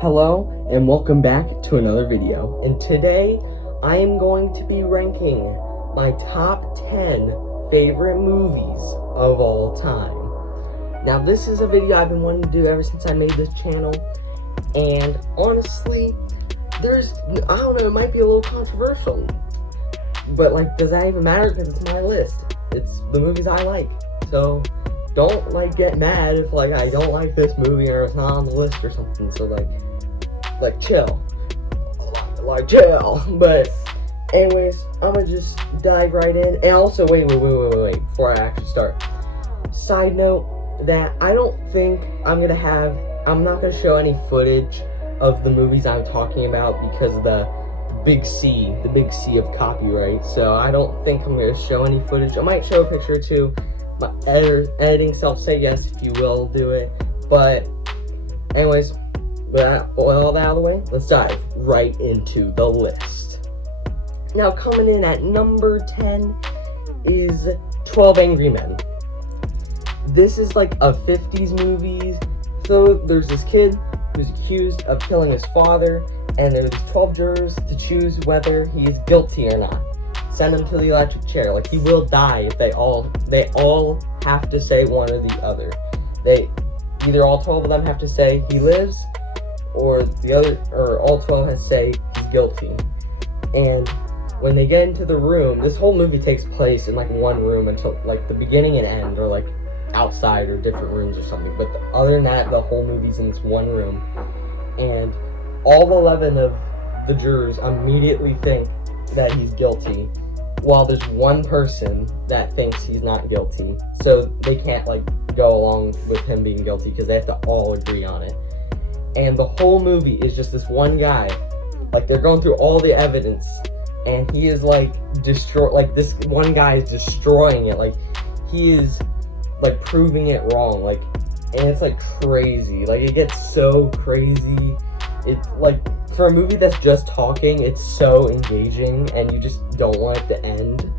Hello and welcome back to another video, and today I am going to be ranking my top 10 favorite movies of all time. Now this is a video I've been wanting to do ever since I made this channel, and honestly, I don't know, it might be a little controversial, but does that even matter because it's my list? It's the movies I like, so don't get mad if I don't like this movie or it's not on the list or something. So chill, chill. But anyways, I'm gonna just dive right in. And also, wait, before I actually start, side note that I don't think I'm not gonna show any footage of the movies I'm talking about because of the big C of copyright. So I don't think I'm gonna show any footage. I might show a picture or two. My editing self say yes if you will do it. But anyways, with all that out of the way, let's dive right into the list. Now coming in at number 10 is 12 Angry Men. This is like a 50s movie. So there's this kid who's accused of killing his father, and there's 12 jurors to choose whether he is guilty or not. Send him to the electric chair. He will die if they all have to say one or the other. Either all 12 of them have to say he lives, or all 12 has to say he's guilty. And when they get into the room, this whole movie takes place in one room until the beginning and end, or outside or different rooms or something. But other than that, the whole movie's in this one room, and all 11 of the jurors immediately think that he's guilty, while there's one person that thinks he's not guilty. So they can't go along with him being guilty because they have to all agree on it. And the whole movie is just this one guy, they're going through all the evidence, and he is this one guy is destroying it. He is proving it wrong, and it's crazy. It gets so crazy. It's for a movie that's just talking, it's so engaging, and you just don't want it to end.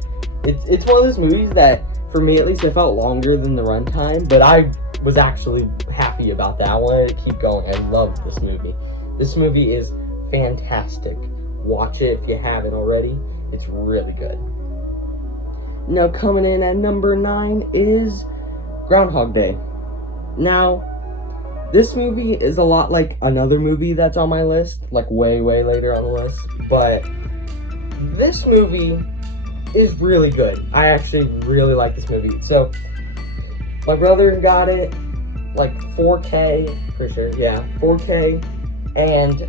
It's one of those movies that, for me at least, it felt longer than the runtime, but I was actually happy about that. I wanted to keep going. I loved this movie. This movie is fantastic. Watch it if you haven't already. It's really good. Now coming in at number 9 is Groundhog Day. Now, this movie is a lot like another movie that's on my list, way later on the list, but this movie is really good. I actually really like this movie. So, my brother got it, 4K, for sure, yeah, 4K, and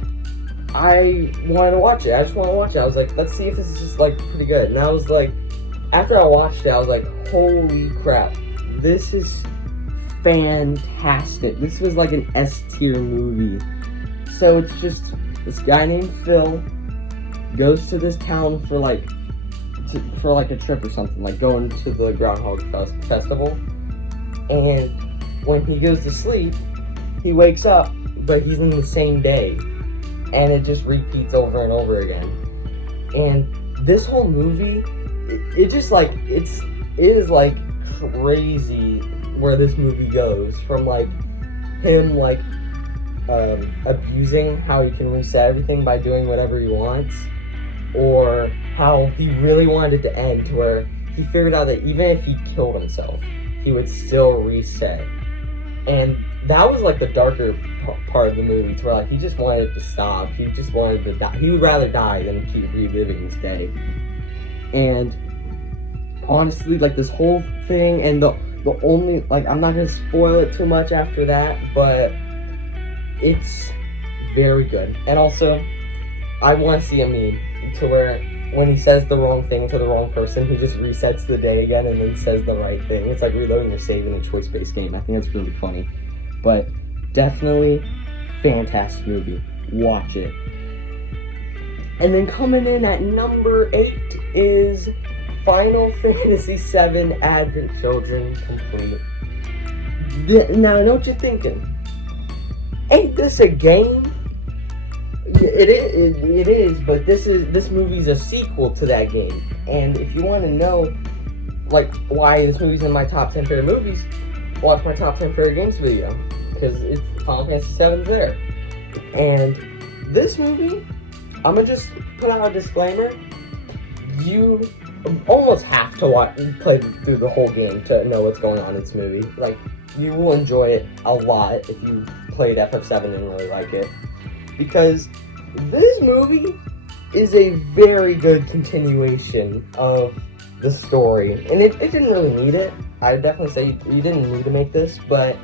I wanted to watch it. I just wanted to watch it. I was let's see if this is just, pretty good. And I was after I watched it, I was holy crap, this is fantastic. This was an S-tier movie. So it's just this guy named Phil goes to this town for for a trip or something, going to the Groundhog Festival. And when he goes to sleep, he wakes up, but he's in the same day, and it just repeats over and over again. And this whole movie, it is crazy where this movie goes, from him abusing how he can reset everything by doing whatever he wants, or how he really wanted it to end, to where he figured out that even if he killed himself, he would still reset. And that was the darker part of the movie, to where he just wanted it to stop. He just wanted to die. He would rather die than keep reliving this day. And honestly, this whole thing, and the only, I'm not gonna spoil it too much after that, but it's very good. And also, I want to see a meme to where when he says the wrong thing to the wrong person, he just resets the day again and then says the right thing. It's reloading the save in a choice-based game. I think that's really funny. But definitely fantastic movie. Watch it. And then coming in at number 8 is Final Fantasy VII Advent Children Complete. Now, I know what you're thinking. Ain't this a game? It is, but this movie's a sequel to that game. And if you want to know, why this movie's in my top 10 favorite movies, watch my top 10 favorite games video, because it's Final Fantasy VII's there. And this movie, I'm gonna just put out a disclaimer. You almost have to play through the whole game to know what's going on in this movie. Like, you will enjoy it a lot if you played FF7 and really like it. Because this movie is a very good continuation of the story. And it didn't really need it. I would definitely say you didn't need to make this, but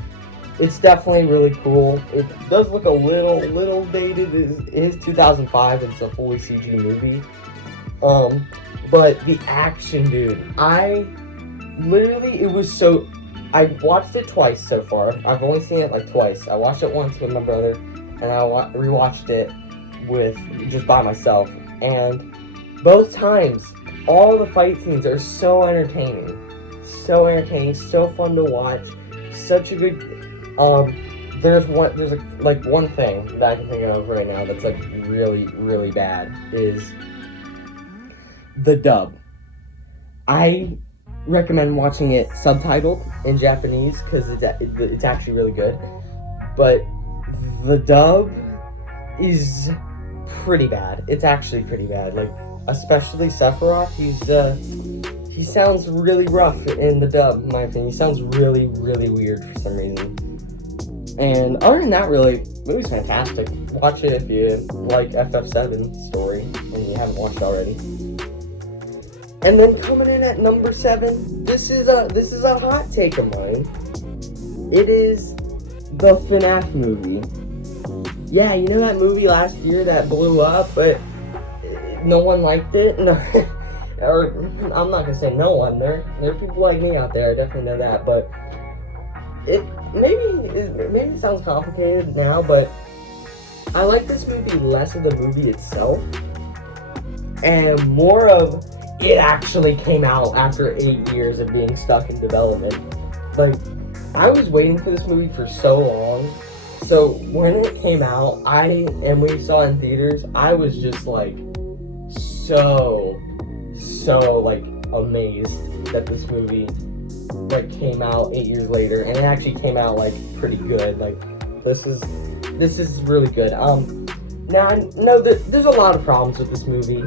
it's definitely really cool. It does look a little dated. It is 2005, and it's a fully CG movie. But the action, dude, I watched it twice so far. I've only seen it like twice. I watched it once with my brother, and I rewatched it just by myself. And both times, all the fight scenes are so entertaining, so fun to watch. Such a good. There's one thing that I can think of right now that's like really bad is the dub. I recommend watching it subtitled in Japanese because it's actually really good. But the dub is pretty bad. It's actually pretty bad. Like, especially Sephiroth, he sounds really rough in the dub, in my opinion. He sounds really weird for some reason. And other than that, really, the movie's fantastic. Watch it if you like FF7 story and you haven't watched it already. And then coming in at number 7, this is a hot take of mine. It is the FNAF movie. Yeah, you know that movie last year that blew up, but no one liked it? No, or I'm not gonna say no one. There are people like me out there, I definitely know that, but maybe it sounds complicated now, but I like this movie less of the movie itself, and more of it actually came out after 8 years of being stuck in development. Like, I was waiting for this movie for so long, so when it came out, and we saw it in theaters, I was just like, so like amazed that this movie like came out 8 years later, and it actually came out like pretty good. Like, this is really good. Now I know that there's a lot of problems with this movie.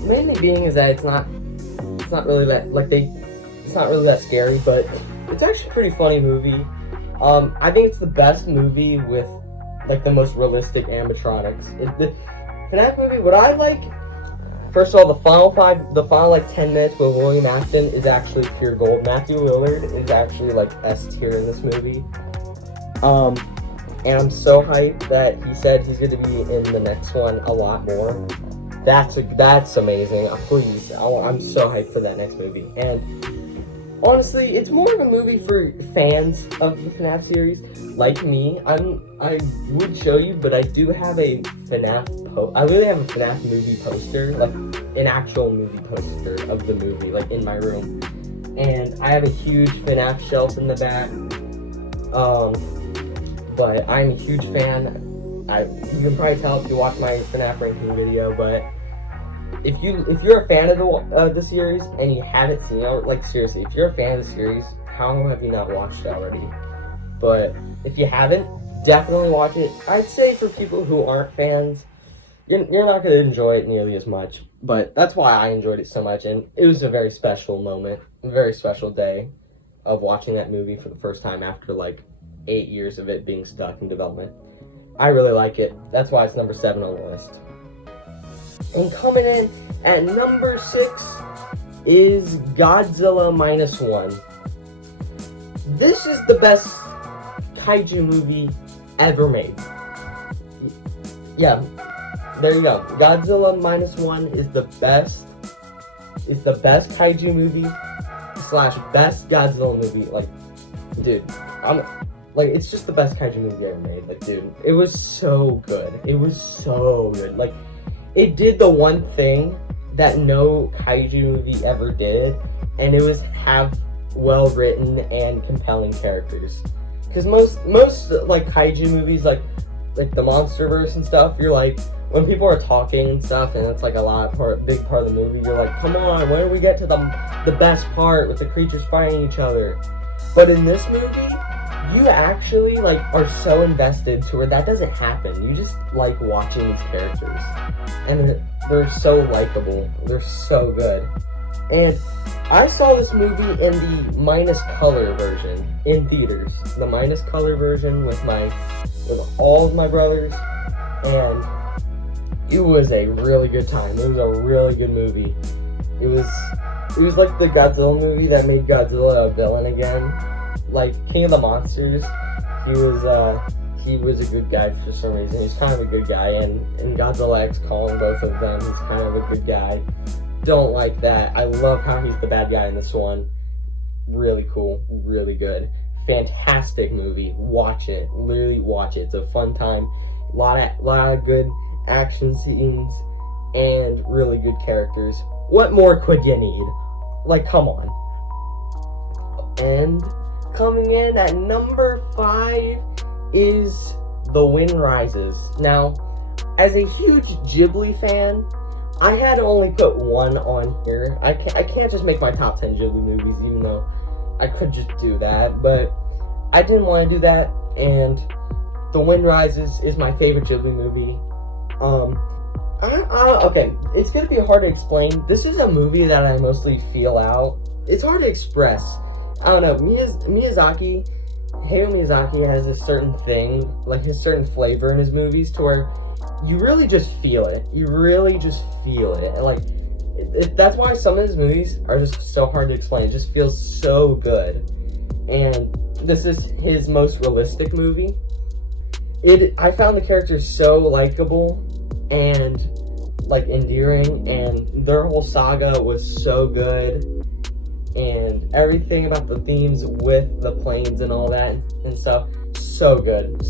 Mainly being is that it's not really that it's not really that scary, but it's actually a pretty funny movie. I think it's the best movie with like the most realistic animatronics. The FNAF movie, what I like, first of all, the final like 10 minutes with William Afton is actually pure gold. Matthew Lillard is actually like S tier in this movie. And I'm so hyped that he said he's going to be in the next one a lot more. That's amazing. Please, I'm so hyped for that next movie. And honestly, it's more of a movie for fans of the FNAF series, like me. I would show you, but I do have a FNAF I really have a FNAF movie poster, like an actual movie poster of the movie, like in my room. And I have a huge FNAF shelf in the back. But I'm a huge fan. You can probably tell if you watch my FNAF ranking video, but if you're a fan of the series and you haven't seen it, like seriously, if you're a fan of the series, how have you not watched it already? But if you haven't, definitely watch it. I'd say for people who aren't fans, you're not going to enjoy it nearly as much, but that's why I enjoyed it so much, and it was a very special moment, a very special day of watching that movie for the first time after like 8 years of it being stuck in development. I really like it. That's why it's number 7 on the list. And coming in at number 6 is Godzilla Minus One. This is the best kaiju movie ever made. Yeah, there you go. Godzilla Minus One is the best. It's the best kaiju movie / best Godzilla movie. Like, dude, it's just the best kaiju movie ever made. Like, dude, it was so good. It was so good. Like, it did the one thing that no kaiju movie ever did, and it was have well-written and compelling characters. Because most like kaiju movies, like the MonsterVerse and stuff, you're like, when people are talking and stuff, and it's like big part of the movie, you're like, come on, when do we get to the best part with the creatures fighting each other? But in this movie, you actually like are so invested to where that doesn't happen. You just like watching these characters, and they're so likable. They're so good. And I saw this movie in the minus color version in theaters. The minus color version with all of my brothers, and it was a really good time. It was a really good movie. It was like the Godzilla movie that made Godzilla a villain again. Like King of the Monsters, he was a good guy for some reason. He's kind of a good guy, and in Godzilla X Kong, both of them, he's kind of a good guy. Don't like that. I love how he's the bad guy in this one. Really cool, really good, fantastic movie. Watch it, literally watch it. It's a fun time. A lot of good action scenes and really good characters. What more could you need? Like, come on. And coming in at number 5 is The Wind Rises. Now, as a huge Ghibli fan, I had to only put one on here. I can't just make my top 10 Ghibli movies, even though I could just do that, but I didn't want to do that, and The Wind Rises is my favorite Ghibli movie. Okay, it's gonna be hard to explain. This is a movie that I mostly feel out. It's hard to express. I don't know, Hayao Miyazaki has this certain thing, like his certain flavor in his movies, to where you really just feel it. You really just feel it. And like, that's why some of his movies are just so hard to explain. It just feels so good. And this is his most realistic movie. I found the characters so likable and like endearing, and their whole saga was so good, and everything about the themes with the planes and all that and stuff, so good.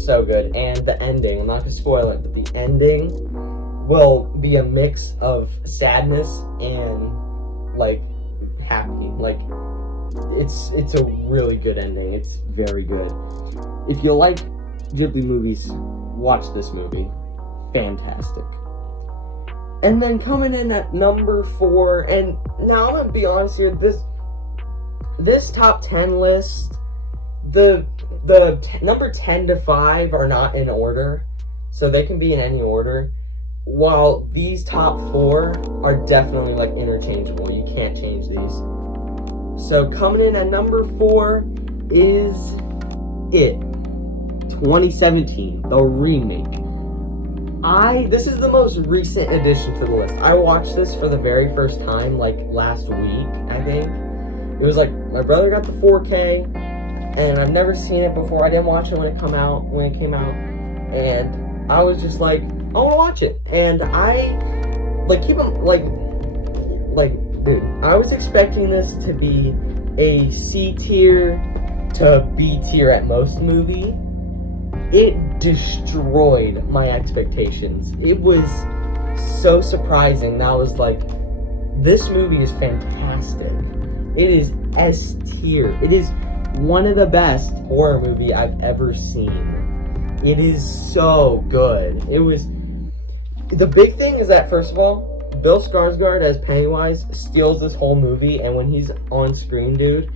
And the ending, I'm not gonna spoil it, but the ending will be a mix of sadness and like happy. Like, it's a really good ending. It's very good. If you like Ghibli movies, watch this movie. Fantastic. And then coming in at number 4, and now I'm gonna be honest here, this top 10 list, the number 10 to 5 are not in order, so they can be in any order, while these top 4 are definitely like interchangeable. You can't change these. So coming in at number 4 is It 2017, the remake. This is the most recent addition to the list. I watched this for the very first time like last week, I think. It was like my brother got the 4K, and I've never seen it before. I didn't watch it when it came out, and I was just like, I want to watch it. And I like dude, I was expecting this to be a C tier to B tier at most movie. It destroyed my expectations. It was so surprising that I was like, this movie is fantastic. It is S tier. It is one of the best horror movie I've ever seen. It is so good. The big thing is that, first of all, Bill Skarsgård as Pennywise steals this whole movie, and when he's on screen, dude,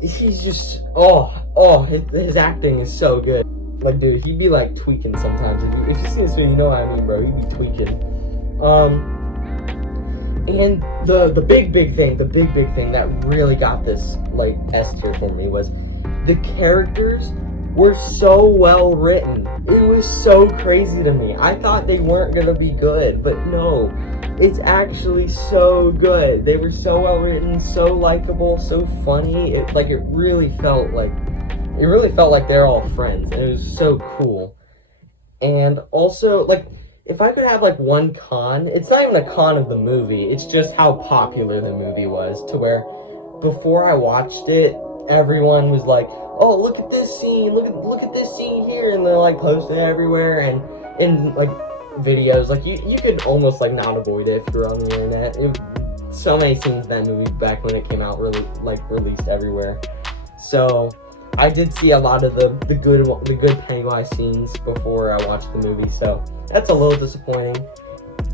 he's just, his acting is so good. Like, dude, he'd be like tweaking sometimes. If you see this movie, you know what I mean, bro. He'd be tweaking. And the big thing that really got this like S tier for me was the characters were so well written. It was so crazy to me. I thought they weren't gonna be good, but no, it's actually so good. They were so well written, so likable, so funny. It really felt like they're all friends, and it was so cool. And also, like, if I could have like one con, it's not even a con of the movie, it's just how popular the movie was, to where before I watched it, everyone was like, oh, look at this scene, look at this scene here, and they're like posting it everywhere, and in like videos, like you could almost like not avoid it if you're on the internet. So many scenes in that movie back when it came out really like released everywhere. So I did see a lot of the good Pennywise scenes before I watched the movie, so that's a little disappointing.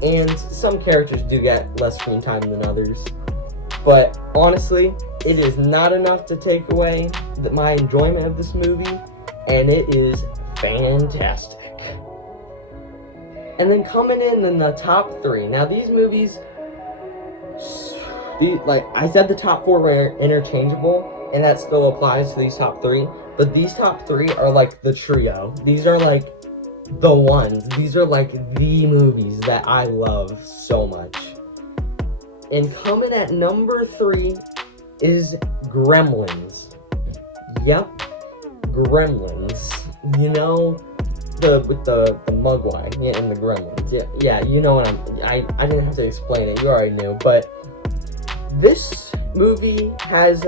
And some characters do get less screen time than others. But honestly, it is not enough to take away my enjoyment of this movie, and it is fantastic. And then coming in the top 3. Now these movies, like I said, the top 4 were interchangeable, and that still applies to these top 3. But these top 3 are like the trio. These are like the ones. These are like the movies that I love so much. And coming at number 3 is Gremlins. Yep, Gremlins. You know, with the Mogwai, yeah, and the Gremlins. Yeah, you know what I didn't have to explain it. You already knew. But this movie has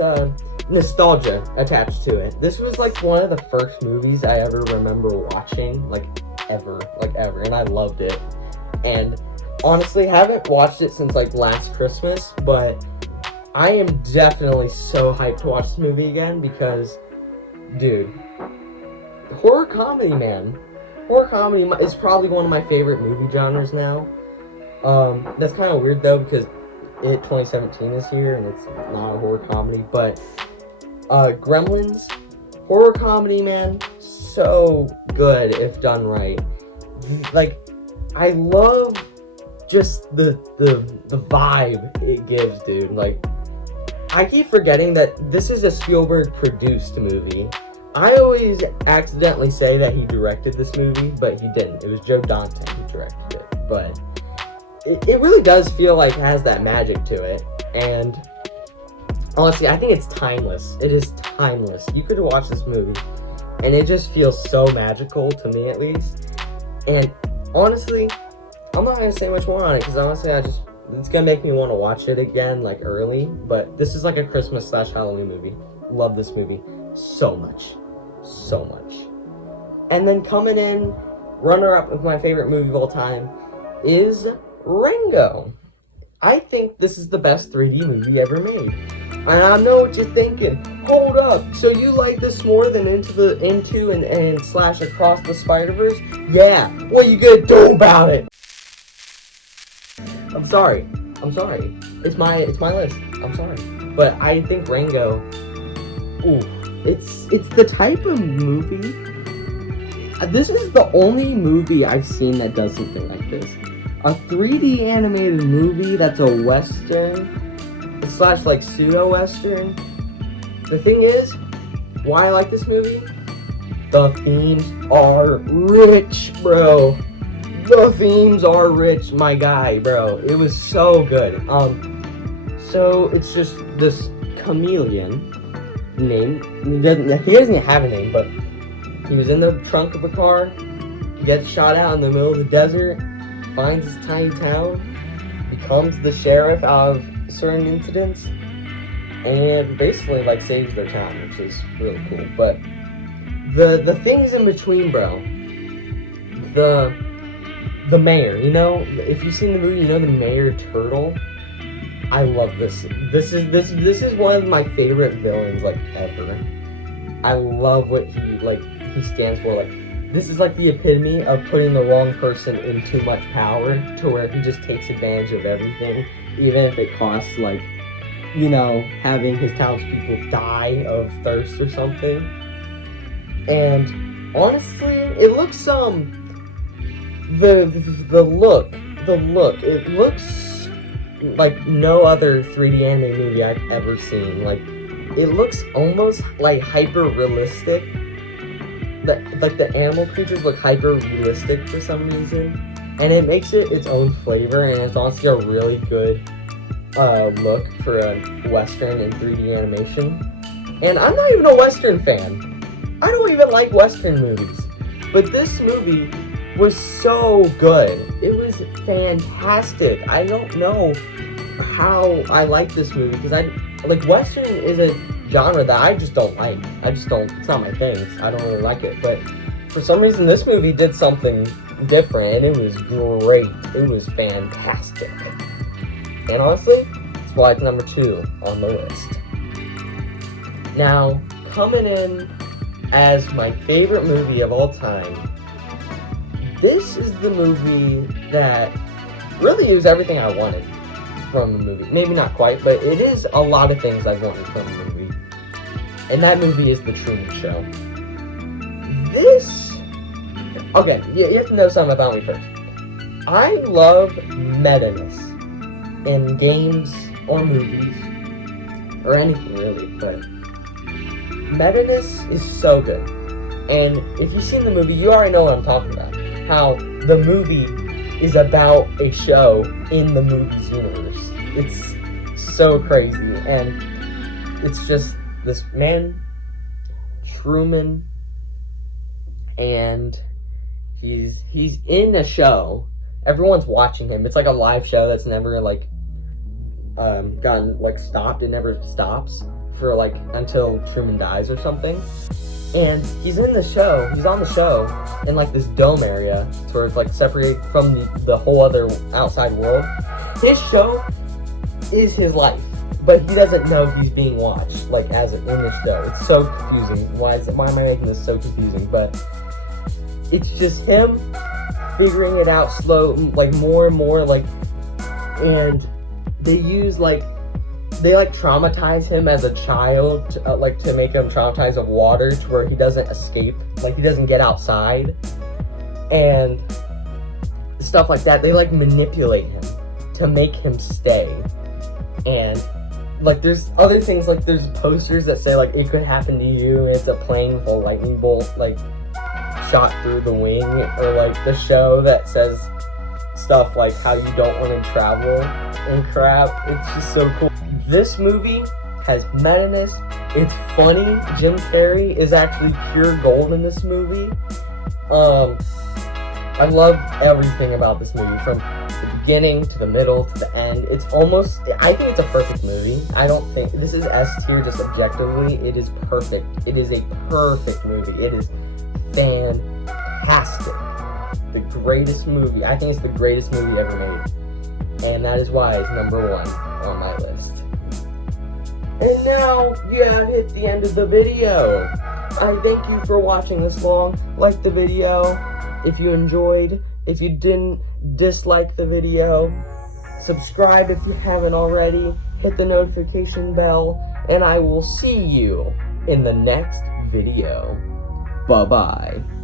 nostalgia attached to it. This was like one of the first movies I ever remember watching, like ever, and I loved it. And honestly, haven't watched it since like last Christmas, but I am definitely so hyped to watch this movie again because, dude, horror comedy, man. Horror comedy is probably one of my favorite movie genres now. That's kind of weird though because 2017 is here and it's not a horror comedy, but Gremlins, horror comedy, man, so good if done right. Like, I love just the vibe it gives, dude. Like, I keep forgetting that this is a Spielberg produced movie. I always accidentally say that he directed this movie, but he didn't. It was Joe Dante who directed it. But it really does feel like it has that magic to it. And honestly, I think it's timeless. It is timeless. You could watch this movie, and it just feels so magical, to me at least. And honestly, I'm not going to say much more on it, because honestly, it's going to make me want to watch it again, like, early. But this is like a Christmas/Halloween movie. Love this movie so much. So much. And then coming in, runner-up with my favorite movie of all time, is Rango. I think this is the best 3D movie ever made. And I know what you're thinking. Hold up, so you like this more than Into and slash Across the Spider-Verse? Yeah, what are you gonna do about it? I'm sorry. It's my list. I'm sorry. But I think Rango, ooh, it's the type of movie. This is the only movie I've seen that does something like this. A 3D animated movie that's a Western slash like pseudo-Western. The thing is, why I like this movie? The themes are rich, bro. The themes are rich, my guy, bro. It was so good. So it's just this chameleon name. He doesn't have a name, but he was in the trunk of a car, gets shot out in the middle of the desert, finds his tiny town, becomes the sheriff of certain incidents, and basically like saves their town, which is really cool. But the things in between, bro. The mayor, you know, if you've seen the movie, you know the mayor turtle. I love this. This is one of my favorite villains like ever. I love what he stands for. Like, this is like the epitome of putting the wrong person in too much power to where he just takes advantage of everything, even if it costs, like, you know, having his townspeople die of thirst or something. And honestly, it looks the look, it looks like no other 3D anime movie I've ever seen. Like, it looks almost like hyper realistic. Like the animal creatures look hyper realistic for some reason, and it makes it its own flavor. And it's honestly a really good look for a Western in 3D animation. And I'm not even a Western fan. I don't even like Western movies, but this movie was so good. It was fantastic. I don't know how I like this movie, because Western is a genre that I just don't like. It's not my thing. I don't really like it. But for some reason, this movie did something different, and it was great. It was fantastic. And honestly, it's why it's number 2 on the list. Now, coming in as my favorite movie of all time, this is the movie that really is everything I wanted from a movie. Maybe not quite, but it is a lot of things I've wanted from a movie. And that movie is The Truman Show. Okay, you have to know something about me first. I love meta-ness in games or movies, or anything really, but meta-ness is so good. And if you've seen the movie, you already know what I'm talking about. How the movie is about a show in the movie's universe. It's so crazy, and it's just this man, Truman, and he's in a show. Everyone's watching him. It's like a live show that's never like gotten like stopped. It never stops for like until Truman dies or something. And he's in the show. He's on the show in like this dome area, sort of like separated from the whole other outside world. His show is his life, but he doesn't know he's being watched like as in the show. It's so confusing. Why am I making this so confusing? But it's just him figuring it out slow, like more and more, like, and they traumatize him as a child, to make him traumatized of water, to where he doesn't escape, like he doesn't get outside, and stuff like that. They like manipulate him to make him stay, and like there's other things, like there's posters that say like it could happen to you, and it's a plane with a lightning bolt like shot through the wing, or like the show that says stuff like how you don't want to travel and crap. It's just so cool. This movie has meta-ness. It's funny. Jim Carrey is actually pure gold in this movie. I love everything about this movie, from the beginning to the middle to the end. I think it's a perfect movie. I don't think this is S tier just objectively. It is perfect. It is a perfect movie. It is fantastic. The greatest movie. I think it's the greatest movie ever made. And that is why it's number 1 on my list. And now you have hit the end of the video. I thank you for watching this long. Like the video if you enjoyed. If you didn't, dislike the video. Subscribe if you haven't already. Hit the notification bell. And I will see you in the next video. Bye-bye.